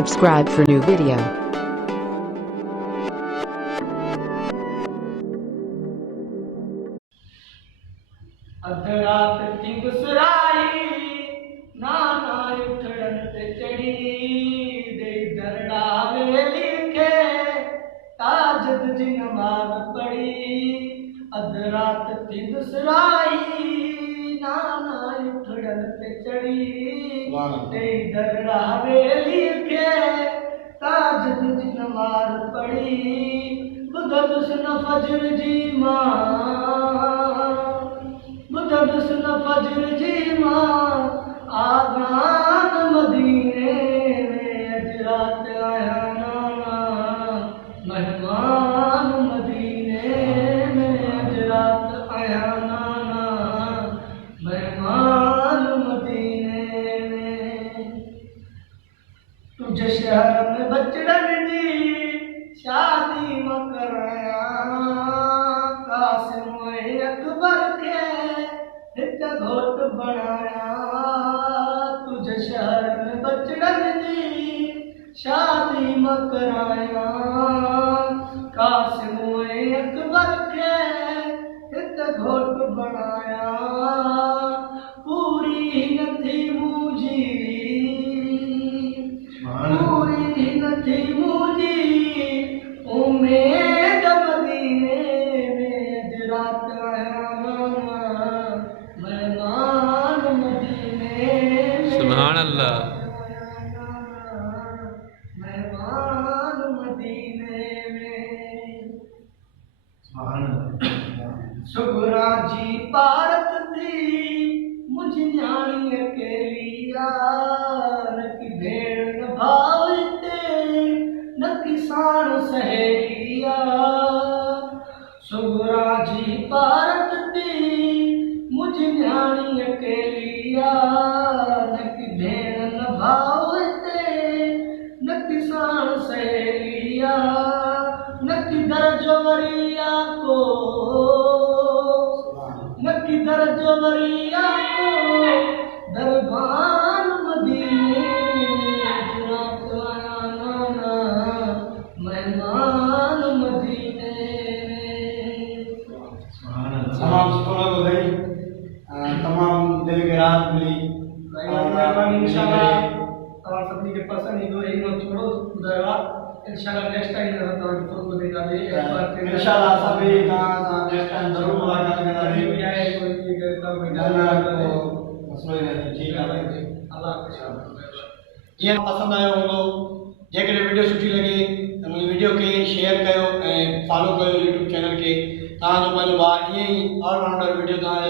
subscribe for new video. अधरात थी गुसराई नाना उठड़न ते चढ़ी दे दरड़ा वे लिखे ताजद जी नमाज पढ़ी। अधरात थी गुसराई नाना उठड़न ते चढ़ी दे दरड़ा वे लिखे ताजद जी नमाज पढ़ी। बुधन फजर जी बुधन फजर जी मां आगान मदीने में अजरात आया नाना मेहमान मदीने में अजरात आया नाना मेहमान मदीने में। तुझे शहर में बचड़न जी शादी में कराया कासिम अकबर के हित घोट बनाया। तुझे शहर में बचड़न जी शादी में कराया कासिम अकबर के हित घोट बनाया। पूरी न थी मुझी पूरी न थी मुझी उम्मीद मदीने में अजरात आया नाना मेहमान मदीने में। सुभान अल्लाह। मेहमान मदीने में। सुगरा जी पारत थी मुझ न्याणी अकेलिया न की भेड़ न भावते न किसान सहेलिया। सुगरा जी पारत थी मुझ न्याणी अकेलिया न की भेड़ न भावते न किसान सहेलिया। न की दर्जवरिया को न की दर्जवरिया को दरबार मदीने में अजरात आया नाना मेहमान मदीने में। तमाम शुक्र को भाई तमाम दिल के रात मिली इंशाल्लाह तमाम सबनी के पसंद ही दो एक मत छोड़ो उधरवा इंशाल्लाह नेक्स्ट टाइम तो को देखा दे इंशाल्लाह सभी का नेक्स्ट टाइम जरूर मुलाकात करेंगे। क्या है कोई करता कोई जाना को मसलो नहीं ठीक है भाई अल्लाह ये पसंद आयो होंदो जेकॾहिं वीडियो सुठी लगे तो मुझे वीडियो के शेयर कयो ऐं फॉलो कयो यूट्यूब चैनल के तव्हांजो पंहिंजो भाउ ईअं ई ऑलराउंडर वीडियो तव्हांजे